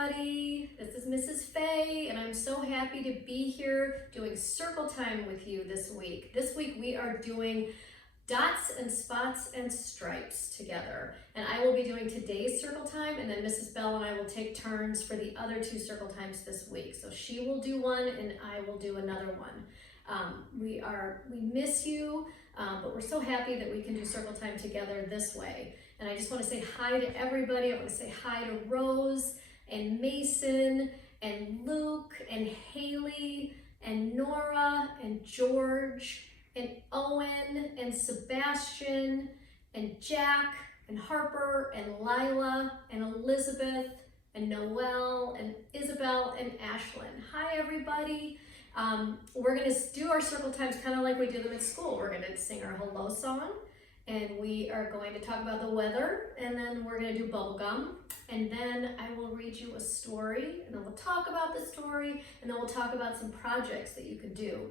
everybody. This is Mrs. Faye, and I'm so happy to be here doing circle time with you this week. This week we are doing dots and spots and stripes together, and I will be doing today's circle time, and then Mrs. Bell and I will take turns for the other two circle times this week. So she will do one and I will do another one. We miss you, but we're so happy that we can do circle time together this way. And I just want to say hi to everybody. I want to say hi to Rose and Mason and Luke and Haley and Nora and George and Owen and Sebastian and Jack and Harper and Lila and Elizabeth and Noelle and Isabel and Ashlyn. Hi everybody. We're going to do our circle times kind of like we do them at school. We're going to sing our hello song, and we are going to talk about the weather, and then we're going to do bubble gum, and then I will read you a story, and then we'll talk about the story, and then we'll talk about some projects that you could do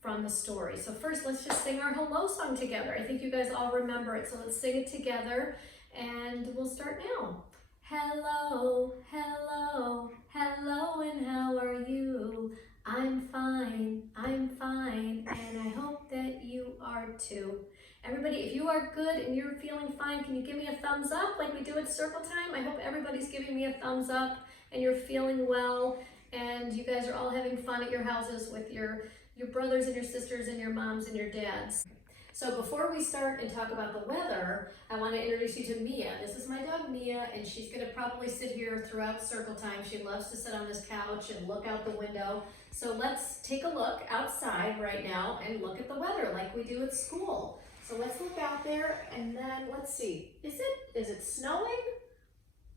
from the story. So first, let's just sing our hello song together. I think you guys all remember it, so let's sing it together, and we'll start now. Hello, hello, hello, and how are you? I'm fine, and I hope that you are too. Everybody, if you are good and you're feeling fine, can you give me a thumbs up like we do at circle time? I hope everybody's giving me a thumbs up and you're feeling well, and you guys are all having fun at your houses with your brothers and your sisters and your moms and your dads. So before we start and talk about the weather, I want to introduce you to Mia. This is my dog Mia, and she's going to probably sit here throughout circle time. She loves to sit on this couch and look out the window. So let's take a look outside right now and look at the weather like we do at school. So let's look out there, and then let's see. Is it snowing?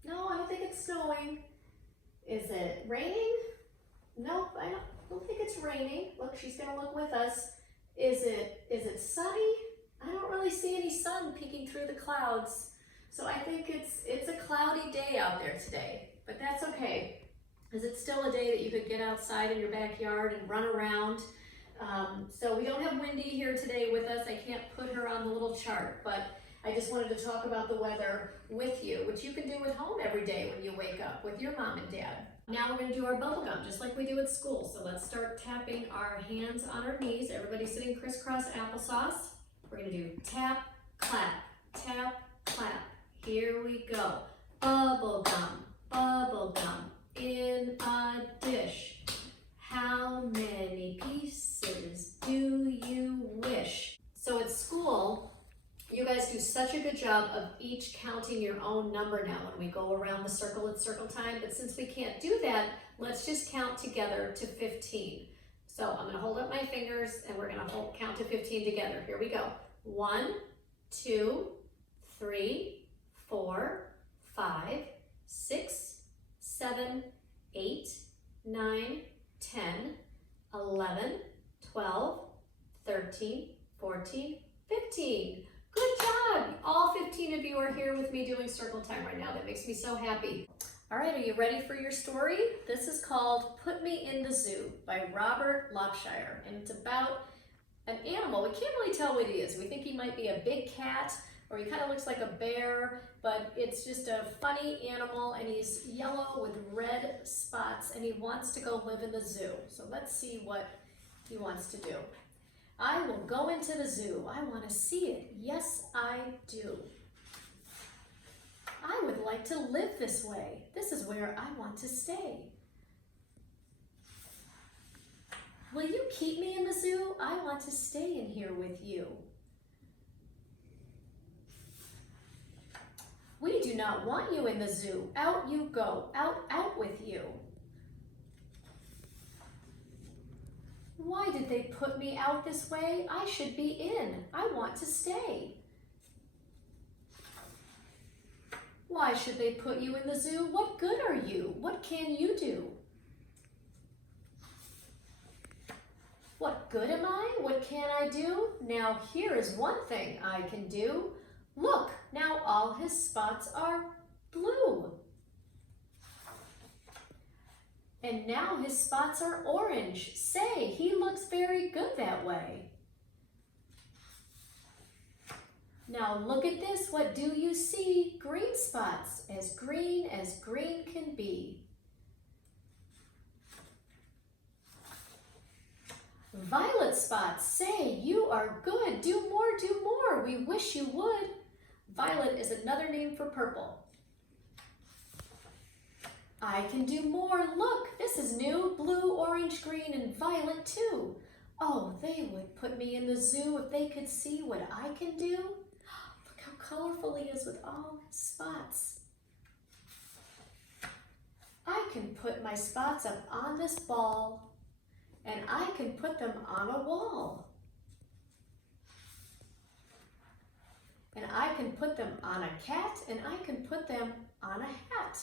No, I don't think it's snowing. Is it raining? Nope, I don't think it's raining. Look, she's going to look with us. Is it sunny? I don't really see any sun peeking through the clouds. So I think it's a cloudy day out there today, but that's okay. Because it's still a day that you could get outside in your backyard and run around. So we don't have Wendy here today with us. I can't put her on the little chart, but I just wanted to talk about the weather with you, which you can do at home every day when you wake up with your mom and dad. Now we're going to do our bubble gum just like we do at school. So let's start tapping our hands on our knees. Everybody sitting crisscross applesauce. We're going to do tap, clap, tap, clap. Here we go. Bubble gum in a dish. How many pieces do you wish? So at school, you guys do such a good job of each counting your own number now when we go around the circle at circle time, but since we can't do that, let's just count together to 15. So I'm gonna hold up my fingers and we're gonna count to 15 together. Here we go. 1, 2, 3, 4, 5, 6, 7, 8, 9, 10, 11, 12, 13, 14, 15. Good job! All 15 of you are here with me doing circle time right now. That makes me so happy. All right, are you ready for your story? This is called Put Me in the Zoo by Robert Lockshire, and it's about an animal. We can't really tell what he is. We think he might be a big cat, or he kind of looks like a bear, but it's just a funny animal, and he's yellow with red spots, and he wants to go live in the zoo. So let's see what he wants to do. I will go into the zoo. I want to see it. Yes, I do. I would like to live this way. This is where I want to stay. Will you keep me in the zoo? I want to stay in here with you. We do not want you in the zoo. Out you go. Out with you. Why did they put me out this way? I should be in. I want to stay. Why should they put you in the zoo? What good are you? What can you do? What good am I? What can I do? Now here is one thing I can do. Look, now all his spots are blue. And now his spots are orange. Say, he looks very good that way. Now look at this. What do you see? Green spots, as green can be. Violet spots say, you are good. Do more, do more. We wish you would. Violet is another name for purple. I can do more. Look, this is new. Blue, orange, green, and violet too. Oh, they would put me in the zoo if they could see what I can do. Look how colorful he is with all his spots. I can put my spots up on this ball, and I can put them on a wall. And I can put them on a cat, and I can put them on a hat.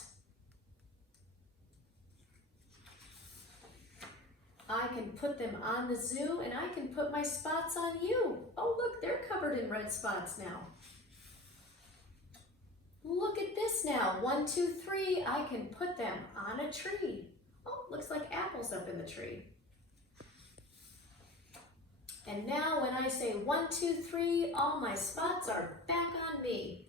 I can put them on the zoo, and I can put my spots on you. Oh, look, they're covered in red spots now. Look at this now. 1, 2, 3. I can put them on a tree. Oh, looks like apples up in the tree. And now when I say 1, 2, 3, all my spots are back on me.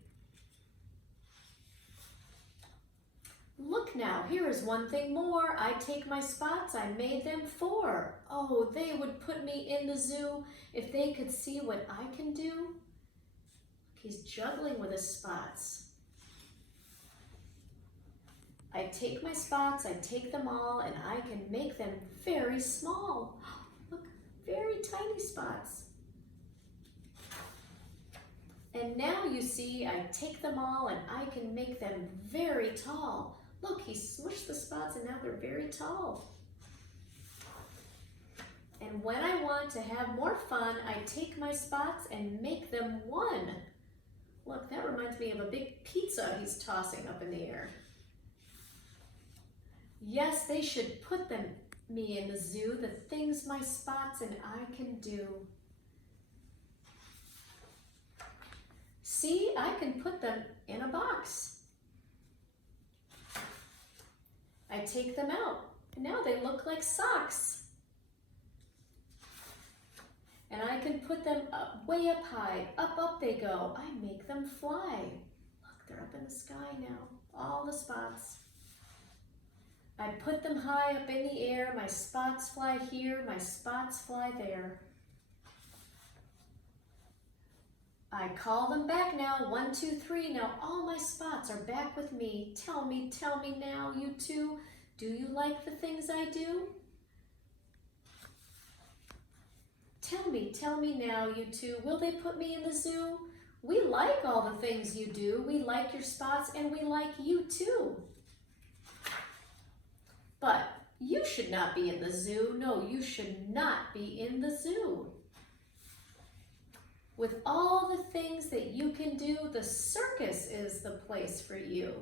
Look now, here is one thing more. I take my spots, I made them 4. Oh, they would put me in the zoo if they could see what I can do. Look, he's juggling with his spots. I take my spots, I take them all, and I can make them very small. Look, very tiny spots. And now you see, I take them all and I can make them very tall. Look, he smushed the spots and now they're very tall. And when I want to have more fun, I take my spots and make them 1. Look, that reminds me of a big pizza he's tossing up in the air. Yes, they should put me in the zoo, the things my spots and I can do. See, I can put them in a box. I take them out, and now they look like socks. And I can put them up, way up high. Up they go. I make them fly. Look, they're up in the sky now, all the spots. I put them high up in the air. My spots fly here, my spots fly there. I call them back now, 1, 2, 3. Now all my spots are back with me. Tell me now, you two, do you like the things I do? Tell me now, you two, will they put me in the zoo? We like all the things you do. We like your spots and we like you too. But you should not be in the zoo. No, you should not be in the zoo. With all the things that you can do, the circus is the place for you.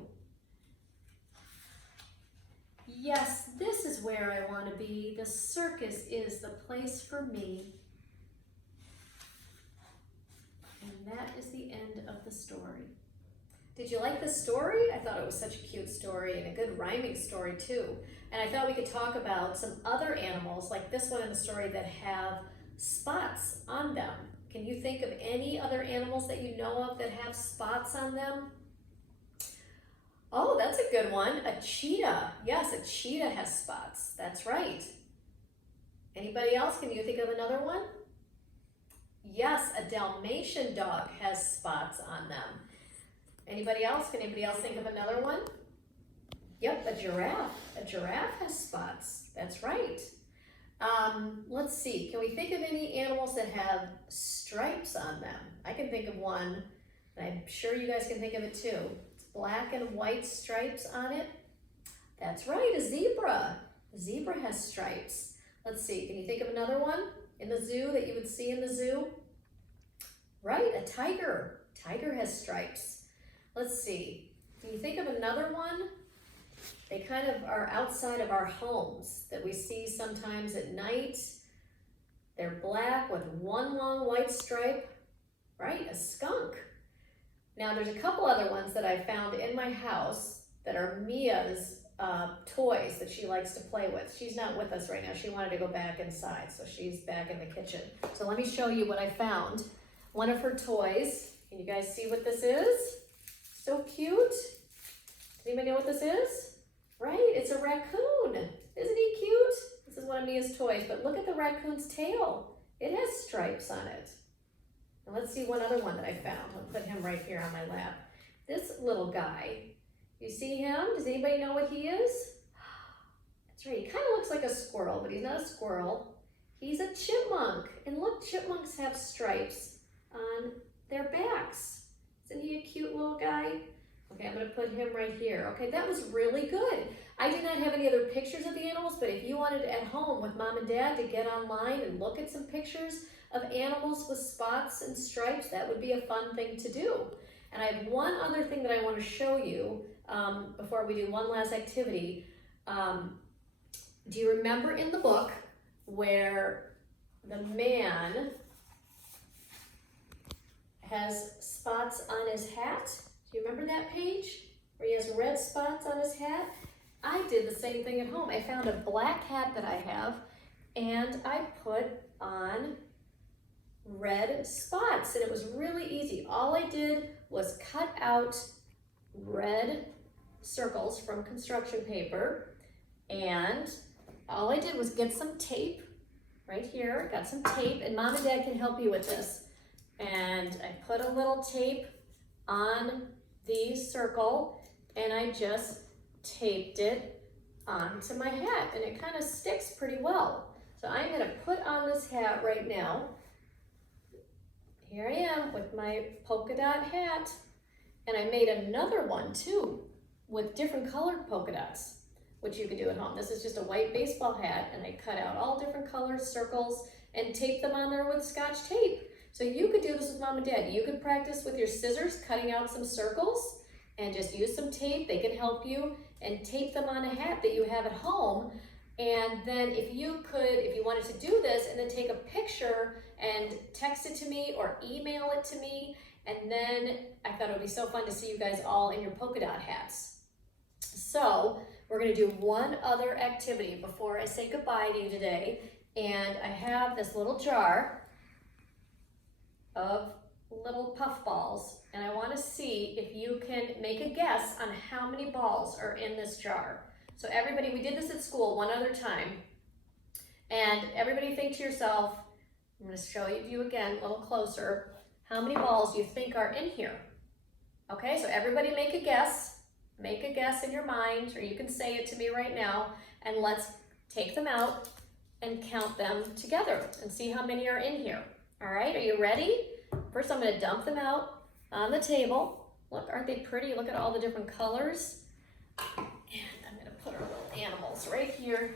Yes, this is where I want to be. The circus is the place for me. And that is the end of the story. Did you like the story? I thought it was such a cute story and a good rhyming story too. And I thought we could talk about some other animals like this one in the story that have spots on them. Can you think of any other animals that you know of that have spots on them? Oh, that's a good one. A cheetah. Yes, a cheetah has spots. That's right. Anybody else? Can you think of another one? Yes, a Dalmatian dog has spots on them. Anybody else? Can anybody else think of another one? Yep, a giraffe. A giraffe has spots. That's right. Let's see. Can we think of any animals that have stripes on them? I can think of one, and I'm sure you guys can think of it too. It's black and white stripes on it. That's right, a zebra. A zebra has stripes. Let's see. Can you think of another one in the zoo that you would see in the zoo? Right, a tiger. Tiger has stripes. Let's see. Can you think of another one? They kind of are outside of our homes that we see sometimes at night. They're black with one long white stripe, right? A skunk. Now there's a couple other ones that I found in my house that are Mia's toys that she likes to play with. She's not with us right now. She wanted to go back inside, so she's back in the kitchen. So let me show you what I found. One of her toys Can you guys see what this is? So cute. Does anybody know what this is? Right, it's a raccoon. Isn't he cute? This is one of Mia's toys, but look at the raccoon's tail. It has stripes on it. And let's see one other one that I found. I'll put him right here on my lap. This little guy, you see him? Does anybody know what he is? That's right, he kind of looks like a squirrel, but he's not a squirrel. He's a chipmunk. And look, chipmunks have stripes on their backs. Isn't he a cute little guy? Okay, I'm gonna put him right here. Okay, that was really good. I did not have any other pictures of the animals, but if you wanted at home with mom and dad to get online and look at some pictures of animals with spots and stripes, that would be a fun thing to do. And I have one other thing that I want to show you before we do one last activity. Do you remember in the book where the man has spots on his hat? Do you remember that page where he has red spots on his hat? I did the same thing at home. I found a black hat that I have and I put on red spots, and it was really easy. All I did was cut out red circles from construction paper, and all I did was get some tape right here. Got some tape, and mom and dad can help you with this. And I put a little tape on the circle, and I just taped it onto my hat, and it kind of sticks pretty well. So I'm going to put on this hat right now. Here I am with my polka dot hat, and I made another one too with different colored polka dots, which you can do at home. This is just a white baseball hat, and I cut out all different colors, circles, and taped them on there with Scotch tape. So you could do this with mom and dad. You could practice with your scissors, cutting out some circles, and just use some tape. They can help you, and tape them on a hat that you have at home. And then if you wanted to do this and then take a picture and text it to me or email it to me, and then I thought it would be so fun to see you guys all in your polka dot hats. So we're gonna do one other activity before I say goodbye to you today. And I have this little jar of little puff balls, and I wanna see if you can make a guess on how many balls are in this jar. So everybody, we did this at school one other time, and everybody think to yourself, I'm going to show you again a little closer, how many balls you think are in here. Okay, so everybody make a guess in your mind, or you can say it to me right now, and let's take them out and count them together and see how many are in here. All right, are you ready? First, I'm going to dump them out on the table. Look, aren't they pretty? Look at all the different colors. And I'm gonna put our little animals right here.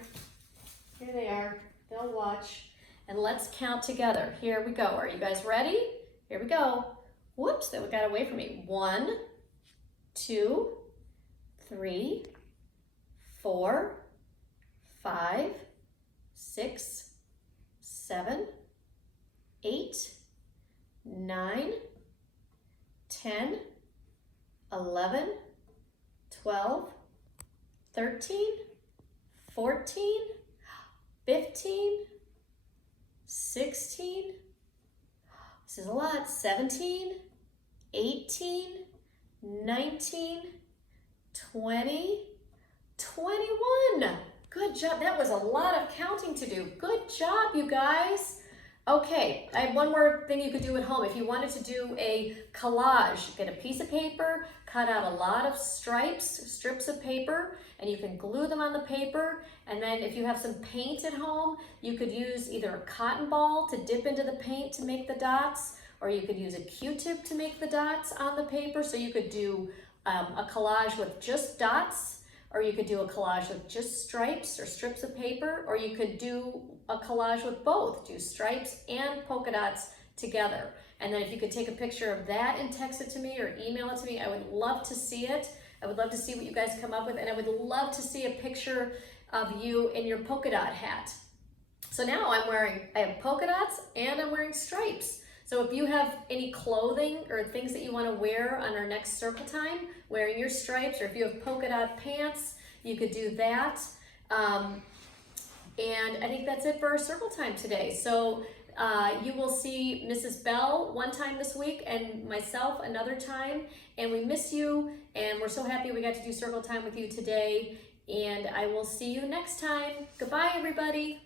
Here they are, they'll watch. And let's count together. Here we go, are you guys ready? Here we go. Whoops, that got away from me. 1, 2, 3, 4, 5, 6, 7, 8, 9, 10, 11, 12, 13, 14, 15, 16, this is a lot, 17, 18, 19, 20, 21. Good job. That was a lot of counting to do. Good job, you guys. Okay, I have one more thing you could do at home. If you wanted to do a collage, get a piece of paper, cut out a lot of strips of paper, and you can glue them on the paper. And then if you have some paint at home, you could use either a cotton ball to dip into the paint to make the dots, or you could use a Q-tip to make the dots on the paper. So you could do a collage with just dots, or you could do a collage with just stripes or strips of paper, or you could do a collage with both, do stripes and polka dots together. And then if you could take a picture of that and text it to me or email it to me, I would love to see it. I would love to see what you guys come up with, and I would love to see a picture of you in your polka dot hat. So now I have polka dots and I'm wearing stripes. So if you have any clothing or things that you want to wear on our next circle time, wearing your stripes, or if you have polka dot pants, you could do that. And I think that's it for our circle time today. So You will see Mrs. Bell one time this week and myself another time. And we miss you, and we're so happy we got to do circle time with you today. And I will see you next time. Goodbye, everybody.